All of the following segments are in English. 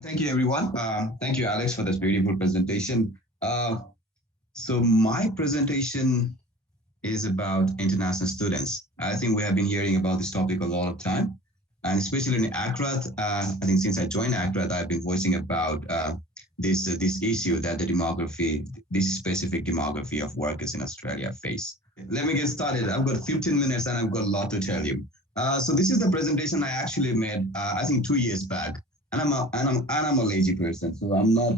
Thank you, everyone. Thank you, Alex, for this beautiful presentation. So my presentation is about international students. I think we have been hearing about this topic a lot of time, and especially in ACRATH. I think since I joined ACRATH, I've been voicing about this issue that the demography, this specific demography of workers in Australia face. Let me get started. I've got 15 minutes and I've got a lot to tell you. So this is the presentation I actually made, I think 2 years back. And I'm a lazy person, so I'm not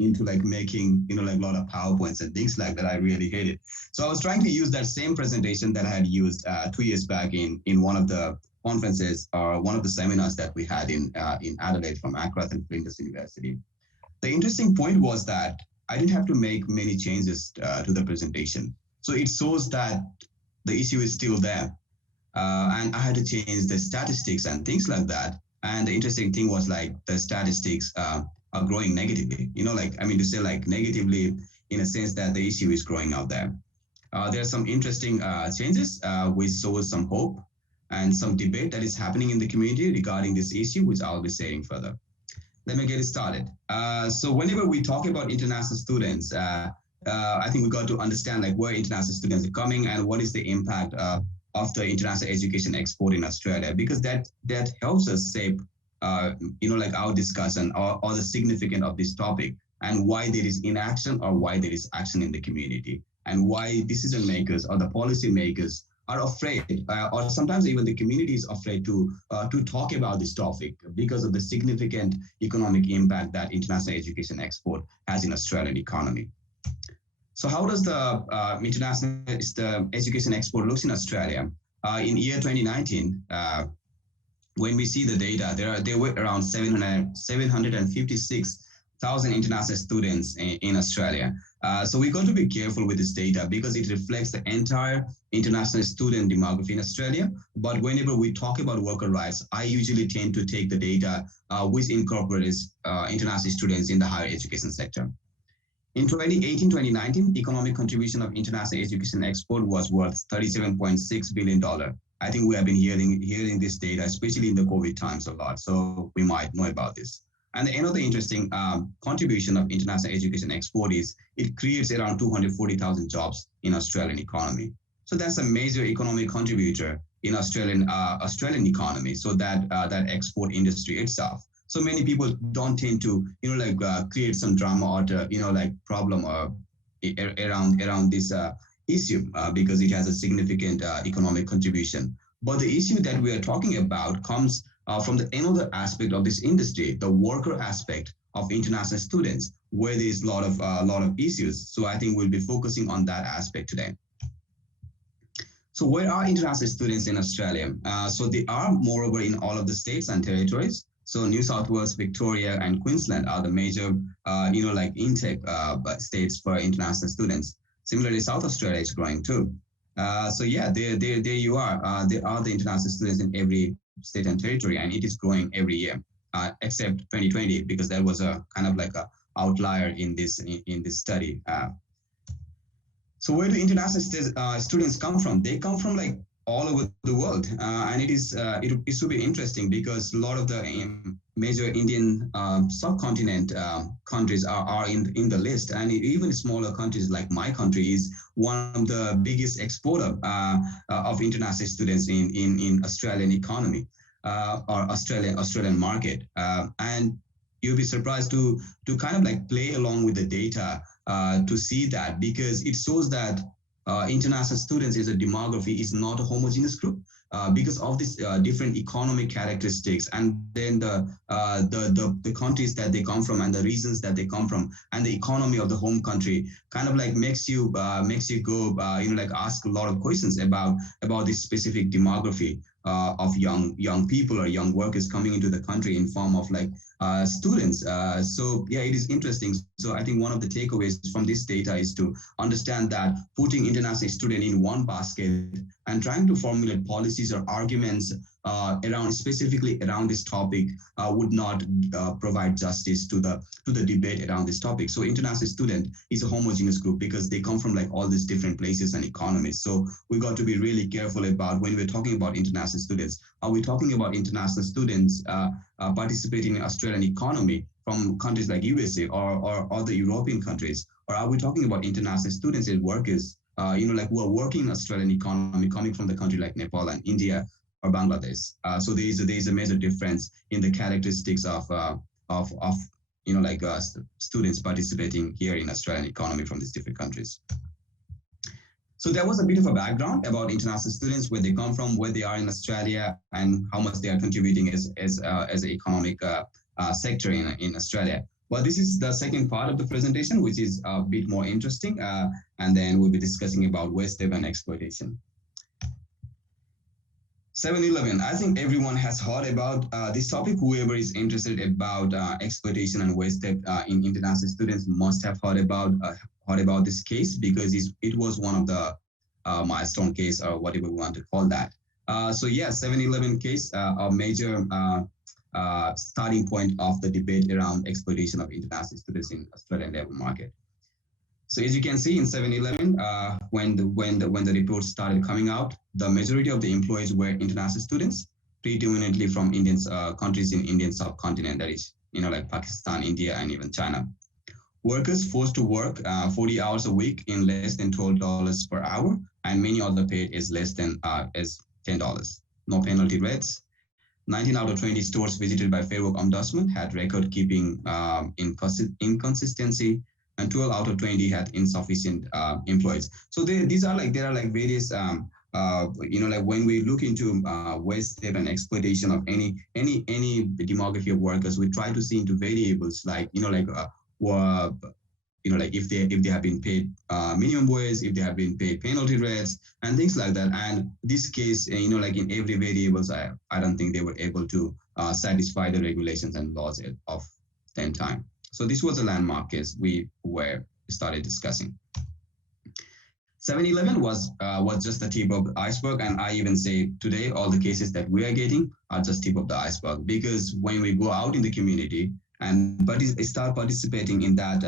into like making like a lot of PowerPoints and things like that. I really hate it. So I was trying to use that same presentation that I had used 2 years back in one of the conferences or one of the seminars that we had in Adelaide from ACRATH and Flinders University. The interesting point was that I didn't have to make many changes to the presentation. So it shows that the issue is still there. And I had to change the statistics and things like that. And the interesting thing was like the statistics are growing negatively. To say like negatively in a sense that the issue is growing out there. There are some interesting changes which shows some hope and some debate that is happening in the community regarding this issue, which I'll be saying further. Let me get it started. So whenever we talk about international students, I think we got to understand like where international students are coming and what is the impact of the international education export in Australia, because that helps us shape, like our discussion or the significance of this topic and why there is inaction or why there is action in the community and why decision makers or the policy makers are afraid, or sometimes even the community is afraid to talk about this topic because of the significant economic impact that international education export has in Australian economy. So how does the education export looks in Australia? In year 2019, when we see the data, there were around 756,000 international students in Australia. So we got to be careful with this data because it reflects the entire international student demography in Australia. But whenever we talk about worker rights, I usually tend to take the data which incorporates international students in the higher education sector. In 2018-2019, economic contribution of international education export was worth $37.6 billion. I think we have been hearing this data, especially in the COVID times a lot, so we might know about this. And another interesting contribution of international education export is it creates around 240,000 jobs in Australian economy. So that's a major economic contributor in Australian economy. So that export industry itself. So many people don't tend to, create some drama or problem around this issue because it has a significant economic contribution. But the issue that we are talking about comes from another aspect of this industry, the worker aspect of international students, where there is a lot of issues. So I think we'll be focusing on that aspect today. So where are international students in Australia? So they are moreover in all of the states and territories. So New South Wales, Victoria, and Queensland are the major, intake states for international students. Similarly, South Australia is growing too. So yeah, there you are. There are the international students in every state and territory, and it is growing every year, except 2020 because that was a kind of like a outlier in this study. So where do international students come from? They come from like all over the world, and it should be interesting because a lot of the major Indian subcontinent countries are in the list, and even smaller countries like my country is one of the biggest exporter of international students in Australian economy or Australian market, and you'll be surprised to kind of like play along with the data to see that because it shows that international students as a demography is not a homogeneous group because of these different economic characteristics and then the countries that they come from and the regions that they come from and the economy of the home country kind of like makes you go ask a lot of questions about this specific demography of young people or young workers coming into the country in form of like students. So yeah, it is interesting. So I think one of the takeaways from this data is to understand that putting international student in one basket and trying to formulate policies or arguments specifically around this topic would not provide justice to the debate around this topic. So international student is a homogeneous group because they come from like all these different places and economies. So we got to be really careful about when we're talking about international students. Are we talking about international students participating in Australian economy from countries like USA or other European countries? Or are we talking about international students and workers, like who are working in Australian economy coming from the country like Nepal and India or Bangladesh? So there is a major difference in the characteristics of students participating here in Australian economy from these different countries. So there was a bit of a background about international students, where they come from, where they are in Australia, and how much they are contributing as an economic sector in Australia. Well, this is the second part of the presentation, which is a bit more interesting, and then we'll be discussing about wage theft and exploitation. 7-Eleven. I think everyone has heard about this topic. Whoever is interested about exploitation and wage theft in international students must have heard about this case, because it was one of the milestone case, or whatever we want to call that. So yeah, 7-Eleven case, a major starting point of the debate around exploitation of international students in Australian labor market. So as you can see in 7-Eleven, when the report started coming out, the majority of the employees were international students, predominantly from Indian countries in Indian subcontinent, that is, like Pakistan, India, and even China. Workers forced to work 40 hours a week in less than $12 per hour, and many other paid is less than as $10. No penalty rates. 19 out of 20 stores visited by Fair Work Ombudsman had record keeping inconsistency, and 12 out of 20 had insufficient employees. So there are various like when we look into wage theft and exploitation of any demography of workers, we try to see into variables like if they have been paid minimum wage, if they have been paid penalty rates and things like that. And this case, like in every variables, I don't think they were able to satisfy the regulations and laws of same time. So this was a landmark case we started discussing. 7-Eleven was just the tip of the iceberg, and I even say today all the cases that we are getting are just tip of the iceberg, because when we go out in the community and start participating in that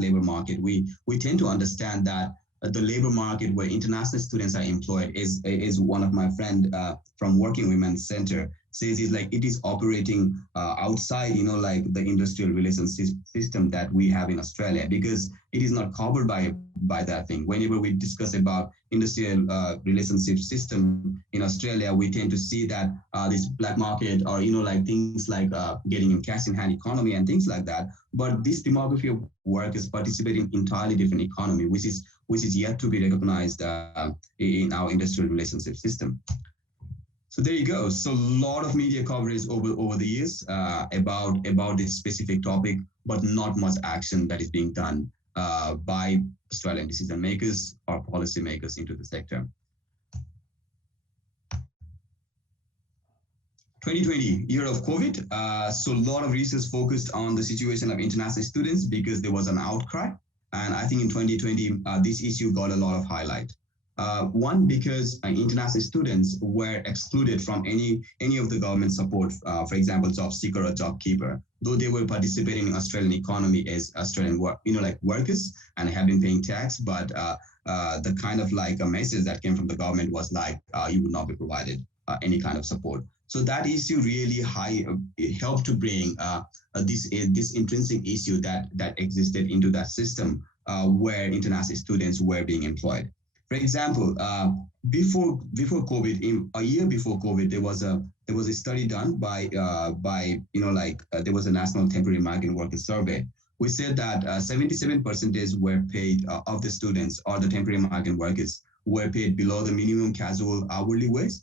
labor market, we tend to understand that the labor market where international students are employed is one of my friend from Working Women's Center says is like it is operating outside like the industrial relations system that we have in Australia, because it is not covered by that thing. Whenever we discuss about industrial relationship system in Australia, we tend to see that this black market or like things like getting in cash in hand economy and things like that. But this demography of work is participating in entirely different economy, which is yet to be recognized in our industrial relationship system. So there you go. So a lot of media coverage over the years about this specific topic, but not much action that is being done by Australian decision makers or policy makers into the sector. 2020, year of COVID. So a lot of research focused on the situation of international students because there was an outcry. And I think in 2020, this issue got a lot of highlight. One, because international students were excluded from any of the government support, for example, job seeker or job keeper, though they were participating in Australian economy as Australian workers and have been paying tax, but the kind of like a message that came from the government was like, you would not be provided any kind of support. So that issue really helped to bring this intrinsic issue that existed into that system where international students were being employed. For example, before COVID, a year before COVID, there was a study done by there was a National Temporary Migrant Workers Survey. We said that 77% were paid of the students or the temporary migrant workers were paid below the minimum casual hourly wage.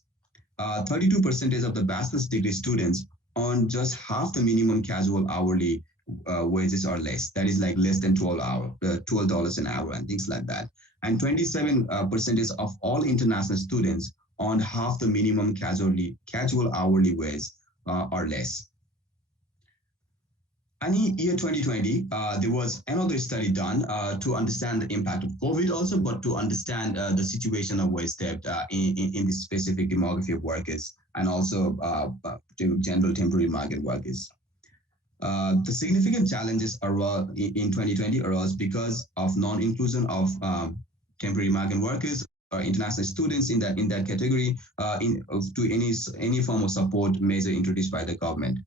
32% of the bachelor's degree students earn just half the minimum casual hourly wages or less. That is like less than $12 an hour and things like that. And 27% of all international students earn half the minimum casual hourly wage or less. And in year 2020, there was another study done to understand the impact of COVID also, but to understand the situation of wage theft in this specific demography of workers and also general temporary migrant workers. The significant challenges in 2020 arose because of non-inclusion of temporary migrant workers or international students in that category to any form of support measure introduced by the government.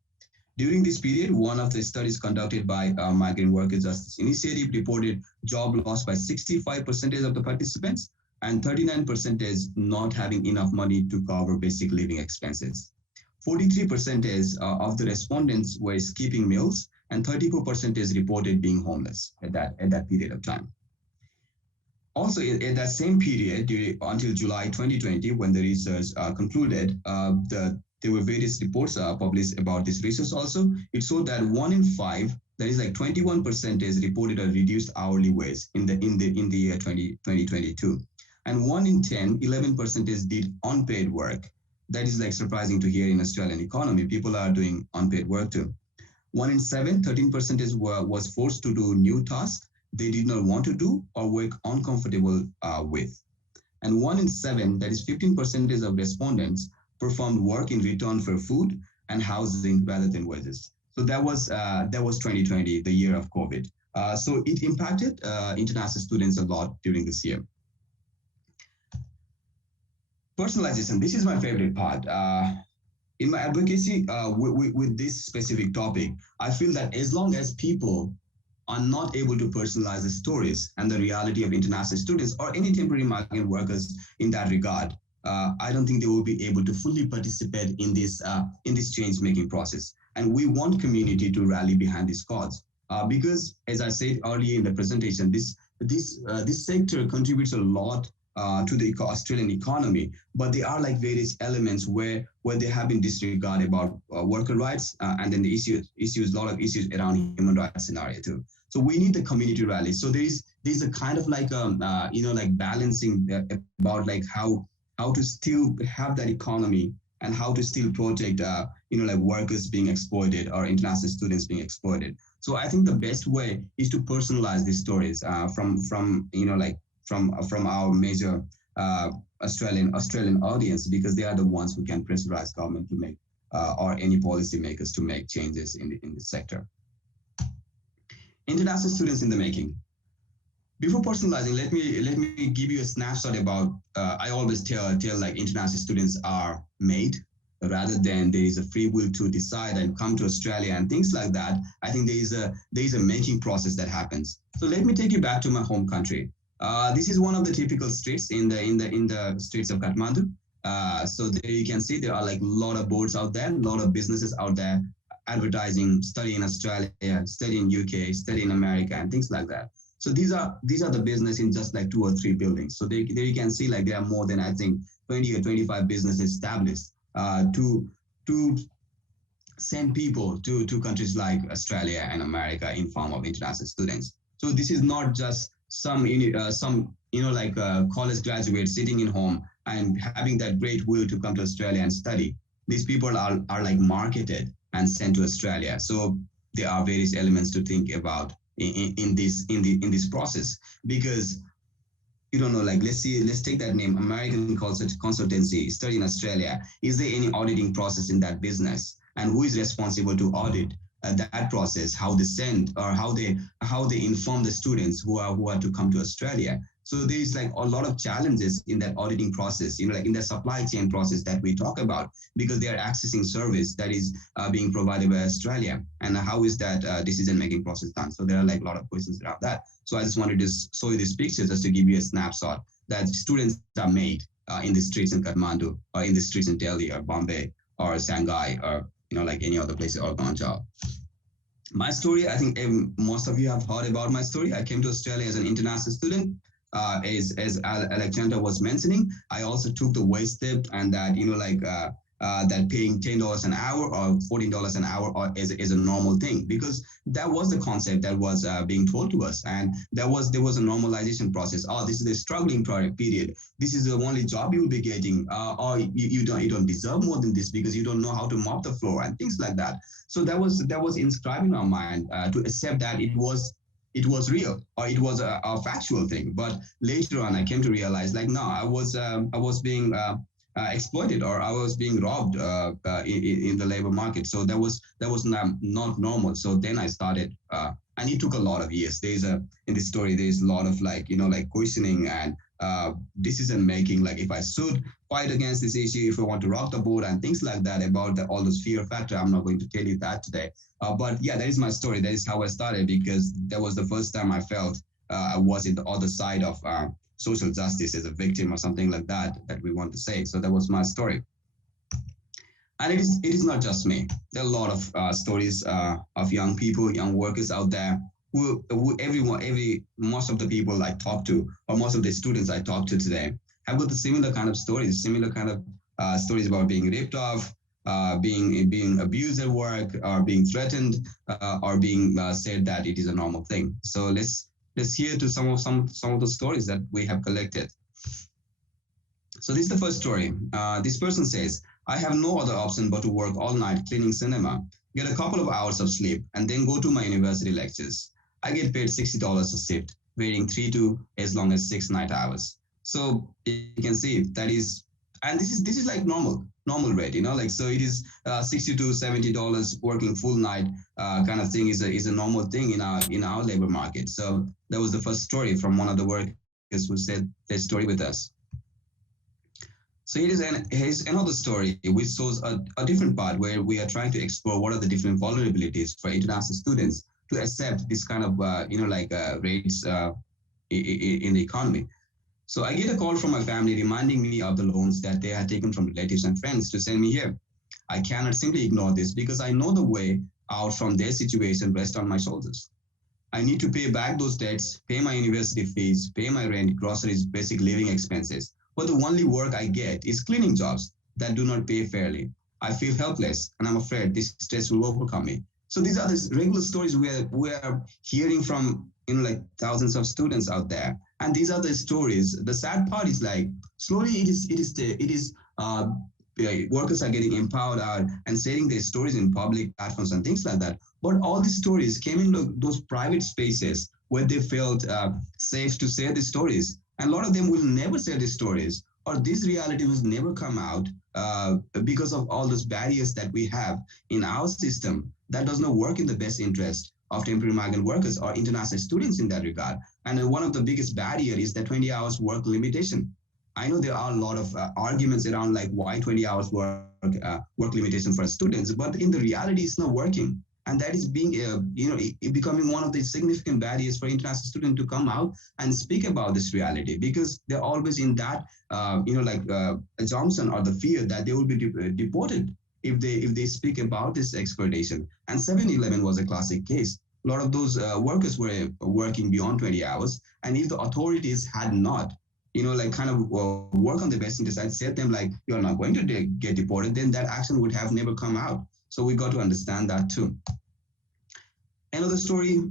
During this period, one of the studies conducted by Migrant Workers Justice Initiative reported job loss by 65% of the participants and 39% not having enough money to cover basic living expenses. 43% of the respondents were skipping meals, and 34% reported being homeless at that period of time. Also, in that same period, until July 2020, when the research concluded, there were various reports published about this research also. It showed that 1 in 5, that is like 21%, reported a reduced hourly wage in the year 2022. And 1 in 10, 11% did unpaid work. That is like surprising to hear in Australian economy. People are doing unpaid work too. 1 in 7, 13% was forced to do new tasks they did not want to do or were uncomfortable with. And 1 in 7, that is 15% of respondents, performed work in return for food and housing rather than wages. So that was 2020, the year of COVID. So it impacted international students a lot during this year. Personalization, this is my favorite part. In my advocacy with this specific topic, I feel that as long as people are not able to personalize the stories and the reality of international students or any temporary migrant workers in that regard, I don't think they will be able to fully participate in this change-making process. And we want community to rally behind this cause because, as I said earlier in the presentation, this sector contributes a lot to the Australian economy, but there are like various elements where they have been disregarded about worker rights and then the issues, a lot of issues around human rights scenario too. So we need the community rally. So there's a kind of like like balancing about like how to still have that economy and how to still protect like workers being exploited or international students being exploited. So I think the best way is to personalize these stories from our major Australian audience, because they are the ones who can pressurize government to make or any policymakers to make changes in the sector. International students in the making. Before personalizing, let me give you a snapshot about. I always tell like international students are made rather than there is a free will to decide and come to Australia and things like that. I think there is a making process that happens. So let me take you back to my home country. This is one of the typical streets in the streets of Kathmandu. So there you can see there are like a lot of boards out there, a lot of businesses out there advertising, study in Australia, study in UK, study in America, and things like that. So these are the business in just like 2 or 3 buildings. So there you can see like there are more than I think 20 or 25 businesses established to send people to countries like Australia and America in form of international students. So this is not just some college graduates sitting in home and having that great will to come to Australia and study. These people are like marketed and sent to Australia. So there are various elements to think about in this process, because you don't know, like let's take that name, American consultancy, study in Australia. Is there any auditing process in that business, and who is responsible to audit that process? How they send or how they inform the students who are to come to Australia? So there is like a lot of challenges in that auditing process, like in the supply chain process that we talk about, because they are accessing service that is being provided by Australia, and how is that decision-making process done? So there are like a lot of questions around that. So I just wanted to show you this picture just to give you a snapshot that students are made in the streets in Kathmandu or in the streets in Delhi or Bombay or Shanghai or like any other place or Guangzhou. My story, I think most of you have heard about my story. I came to Australia as an international student. As Alexander was mentioning, I also took the wage step, and that that paying $10 an hour or $14 an hour is a normal thing, because that was the concept that was being told to us, and there was a normalization process. Oh, this is a struggling period. This is the only job you will be getting, or you don't deserve more than this because you don't know how to mop the floor and things like that. So that was inscribed in our mind to accept that it was real, or it was a factual thing. But later on, I came to realize, like, no, I was being exploited, or I was being robbed in the labor market. So that was not normal. So then I started, and it took a lot of years. In this story, there's a lot of like questioning and decision making, like if I should fight against this issue, if I want to rock the boat and things like that about all those fear factor. I'm not going to tell you that today. But yeah, that is my story. That is how I started, because that was the first time I felt I was in the other side of social justice as a victim or something like that, that we want to say. So that was my story. And it is not just me. There are a lot of stories of young people, young workers out there who most of the people I talk to, or most of the students I talk to today, have got the similar kind of stories, similar kind of stories about being ripped off, being abused at work, or being threatened, or being said that it is a normal thing. So let's hear to some of the stories that we have collected. So this is the first story. This person says, I have no other option but to work all night cleaning cinema, get a couple of hours of sleep, and then go to my university lectures. I get paid $60 a shift, varying 3 to as long as 6 night hours. So you can see that is, and this is like normal rate, like, so it is $60 to $70 working full night kind of thing is a normal thing in our labor market. So that was the first story from one of the workers who said their story with us. So here's another story which shows a different part where we are trying to explore what are the different vulnerabilities for international students to accept this kind of rates in the economy. So I get a call from my family reminding me of the loans that they had taken from relatives and friends to send me here. I cannot simply ignore this because I know the way out from their situation rests on my shoulders. I need to pay back those debts, pay my university fees, pay my rent, groceries, basic living expenses. But the only work I get is cleaning jobs that do not pay fairly. I feel helpless, and I'm afraid this stress will overcome me. So these are the regular stories we are hearing from like thousands of students out there, and these are the stories. The sad part is like slowly workers are getting empowered and sharing their stories in public platforms and things like that. But all these stories came in those private spaces where they felt safe to share these stories. And a lot of them will never share these stories, or this reality will never come out because of all those barriers that we have in our system that does not work in the best interest of temporary migrant workers or international students in that regard. And one of the biggest barriers is the 20 hours work limitation. I know there are a lot of arguments around like why 20 hours work limitation for students, but in the reality, it's not working. And that is being, becoming one of the significant barriers for international students to come out and speak about this reality, because they're always in that, assumption or the fear that they will be deported if they speak about this exploitation. And 7-Eleven was a classic case. A lot of those workers were working beyond 20 hours, and if the authorities had not, work on the best interest and said them like, you're not going to get deported, then that action would have never come out. So we got to understand that too. Another story,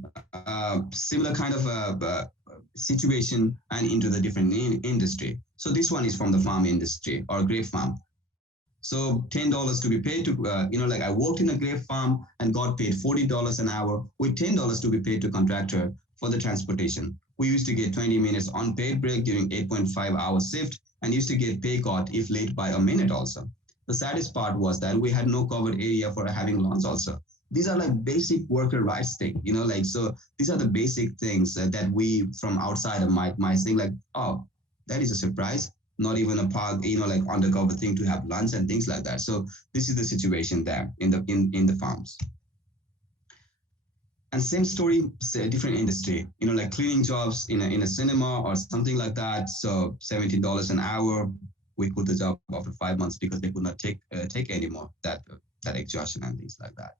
similar kind of situation and into the different industry. So this one is from the farm industry or grape farm. So $10 to be paid to, I worked in a grape farm and got paid $40 an hour with $10 to be paid to contractor for the transportation. We used to get 20 minutes unpaid break during 8.5-hour shift and used to get pay cut if late by a minute also. The saddest part was that we had no covered area for having lunch also. These are like basic worker rights thing, so these are the basic things that we from outside might think like, oh, that is a surprise. Not even a part, undercover thing to have lunch and things like that. So this is the situation there in the farms. And same story, say, different industry, like cleaning jobs in a cinema or something like that. So $17 an hour. We quit the job after 5 months because they could not take anymore that exhaustion and things like that.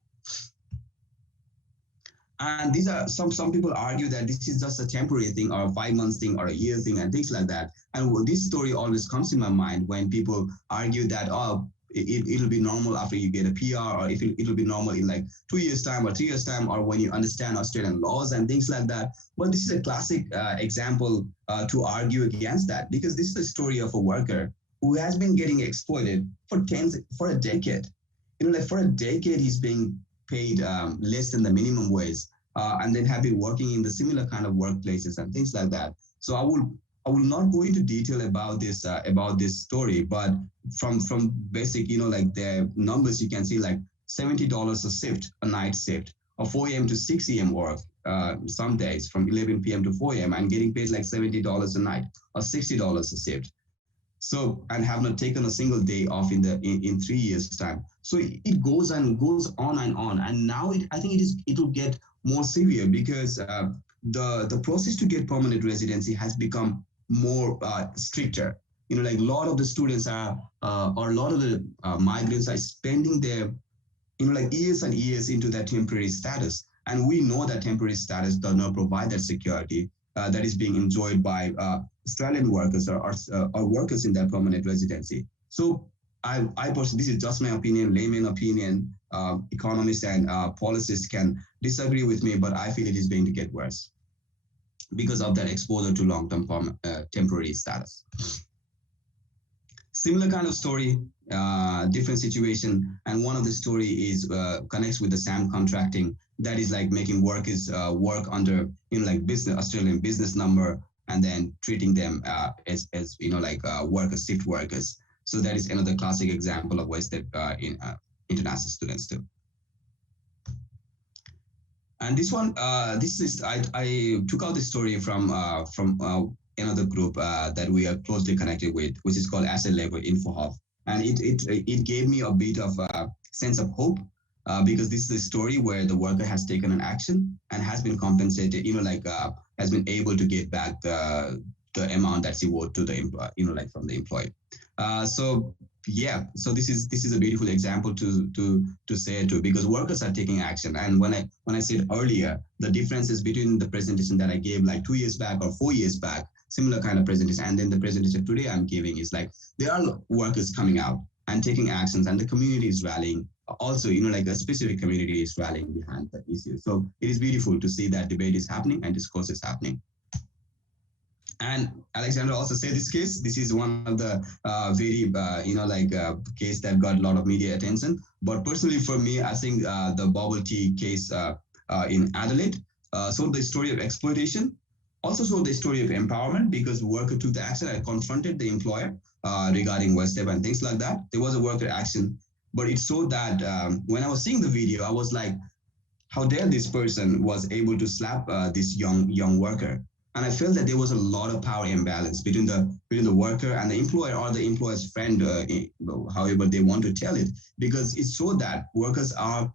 And these are some people argue that this is just a temporary thing or a 5 months thing or a year thing and things like that. And this story always comes in my mind when people argue that, oh, it'll be normal after you get a PR, or if it'll be normal in like 2 years time or 3 years time, or when you understand Australian laws and things like that. Well, this is a classic example to argue against that, because this is the story of a worker who has been getting exploited for a decade. For a decade, he's being paid less than the minimum wage, and then have been working in the similar kind of workplaces and things like that. So I will not go into detail about this story, but from basic, the numbers you can see, like $70 a shift, a night shift, a 4 a.m. to 6 a.m. work, some days from 11 p.m. to 4 a.m. and getting paid like $70 a night or $60 a shift. So, and have not taken a single day off in 3 years time. So it goes and goes on and on. And now I think it will get more severe because the process to get permanent residency has become more stricter. Like a lot of the students are, or a lot of the migrants are spending their, like years and years into that temporary status. And we know that temporary status does not provide that security that is being enjoyed by Australian workers or workers in their permanent residency. So I personally, this is just my opinion, layman opinion. Economists and policies can disagree with me, but I feel it is going to get worse because of that exposure to long-term temporary status. Similar kind of story, different situation, and one of the story is connects with the SAM contracting. That is like making workers work under like Australian business number, and then treating them as like workers, shift workers. So that is another classic example of wasted international students too. And this one, I took out the story from another group that we are closely connected with, which is called Asset Labor Info Hub, and it gave me a bit of a sense of hope because this is a story where the worker has taken an action and has been compensated, has been able to get back the amount that she owed to the employer, like from the employee. So this is a beautiful example to say too, because workers are taking action. And when I said earlier, the differences between the presentation that I gave like 2 years back or 4 years back, similar kind of presentation, and then the presentation today I'm giving is like there are workers coming out and taking actions, and the community is rallying. Also, like a specific community is rallying behind the issue. So it is beautiful to see that debate is happening and discourse is happening. And Alexandra also said this case. This is one of the very, case that got a lot of media attention. But personally, for me, I think the bubble tea case in Adelaide showed the story of exploitation, also showed the story of empowerment, because the worker took the action and confronted the employer regarding West and things like that. There was a worker action, but it showed that when I was seeing the video, I was like, how dare this person was able to slap this young worker. And I felt that there was a lot of power imbalance between the worker and the employer, or the employer's friend, however they want to tell it, because it showed that workers are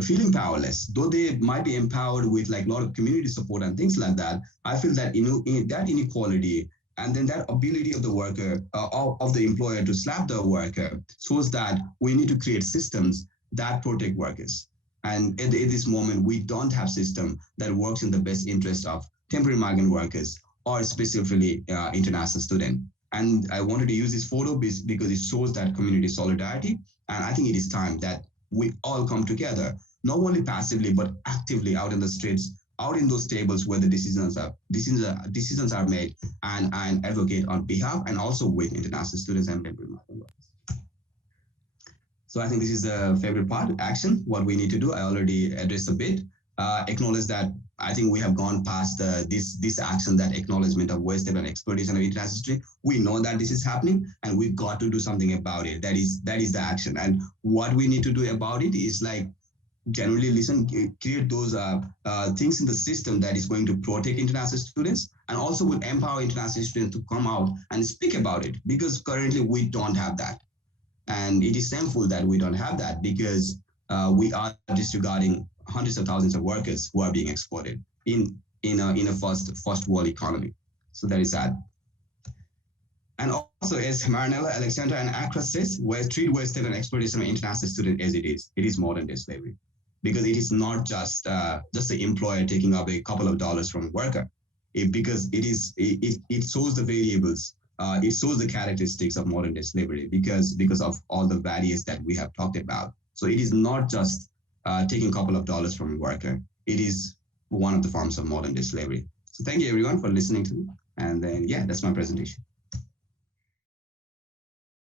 feeling powerless, though they might be empowered with like a lot of community support and things like that. I feel that that inequality and then that ability of the worker, of the employer to slap the worker, shows that we need to create systems that protect workers. And at this moment, we don't have system that works in the best interest of temporary migrant workers, or specifically international students. And I wanted to use this photo because it shows that community solidarity. And I think it is time that we all come together, not only passively, but actively out in the streets, out in those tables where the decisions are made, and advocate on behalf and also with international students and temporary migrant workers. So I think this is the favorite part, action, what we need to do. I already addressed a bit. Acknowledge that I think we have gone past this action, that acknowledgement of West and exploitation of international history. We know that this is happening, and we've got to do something about it. That is the action. And what we need to do about it is like generally listen, create those things in the system that is going to protect international students, and also will empower international students to come out and speak about it, because currently we don't have that. And it is shameful that we don't have that, because we are disregarding hundreds of thousands of workers who are being exploited in a first world economy. So that is sad. And also, as Maranella, Alexandra, and ACRATH says, treat Western and exploitation of international students as it is. It is modern day slavery, because it is not just the employer taking up a couple of dollars from a worker, because it shows the variables. It shows the characteristics of modern day slavery because of all the barriers that we have talked about. So it is not just taking a couple of dollars from a worker. It is one of the forms of modern day slavery. So thank you everyone for listening to me. And then, yeah, that's my presentation.